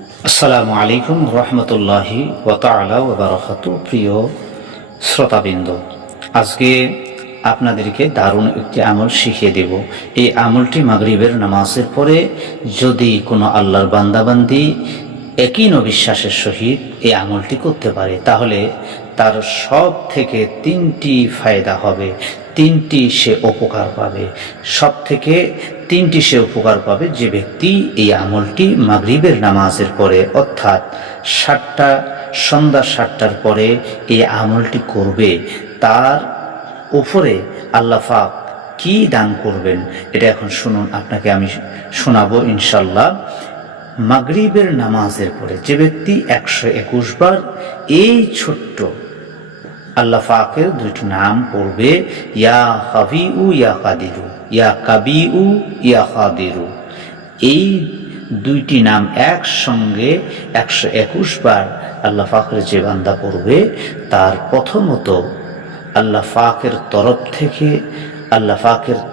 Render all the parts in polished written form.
আসসালামু আলাইকুম রহমতুল্লাহি ওয়া তাআলা ওয়া বারাকাতুহু। প্রিয় শ্রোতাবৃন্দ, আজকে আপনাদেরকে দারুণ একটি আমল শিখিয়ে দেব। এই আমলটি মাগরিবের নামাজের পরে যদি কোনো আল্লাহর বান্দাবান্দি একই বিশ্বাসের সহিত এই আমলটি করতে পারে, তাহলে তার সব থেকে তিনটি ফায়দা হবে, তিনটি সে উপকার পাবে। সব থেকে তিনটি সে উপকার পাবে যে ব্যক্তি এই আমলটি মাগরিবের নামাজের পরে, অর্থাৎ সন্ধ্যা 7টার পরে এই আমলটি করবে। তার উপরে আল্লাহ পাক কি দান করবেন এটা এখন শুনুন, আপনাকে আমি শোনাবো ইনশাল্লাহ। মাগরিবের নামাজের পরে যে ব্যক্তি 121 বার এই ছোট্ট আল্লাহ পাকের দুইটি নাম পড়বে, ইয়া কাবিউ ইয়া কাদিরু, ইয়া কাবিউ ইয়া কাদিরু, এই দুইটি নাম একসঙ্গে 121 বার আল্লাহ পাকের যে বান্দা পড়বে, তার প্রথমত আল্লাহ পাকের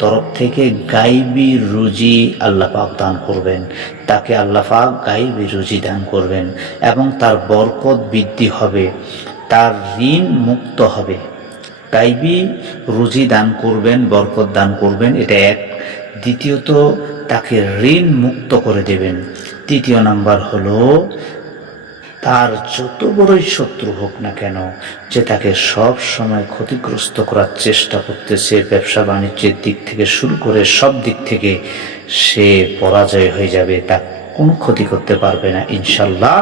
তরফ থেকে গায়বী রুজি আল্লাহ পাক দান করবেন। তাকে আল্লাহ পাক গায়বী রুজি দান করবেন এবং তার বরকত বৃদ্ধি হবে, তার ঋণ মুক্ত হবে। গায়বী রুজি দান করবেন, বরকত দান করবেন, এটা এক। দ্বিতীয়ত তাকে ঋণ মুক্ত করে দেবেন। তৃতীয় নাম্বার হলো, তার যত বড়ই শত্রু হোক না কেন, যে তাকে সব সময় ক্ষতিগ্রস্ত করার চেষ্টা করতেছে, ব্যবসা বাণিজ্যের দিক থেকে শুরু করে সব দিক থেকে সে পরাজয় হয়ে যাবে, তা কোনো ক্ষতি করতে পারবে না ইনশাল্লাহ।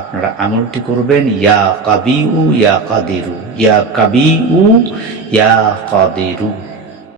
আপনারা আমলটি করবেন, ইয়া কাবিউ ইয়া কাদিরু, ইয়া কাবিউ ইয়া কাদিরু।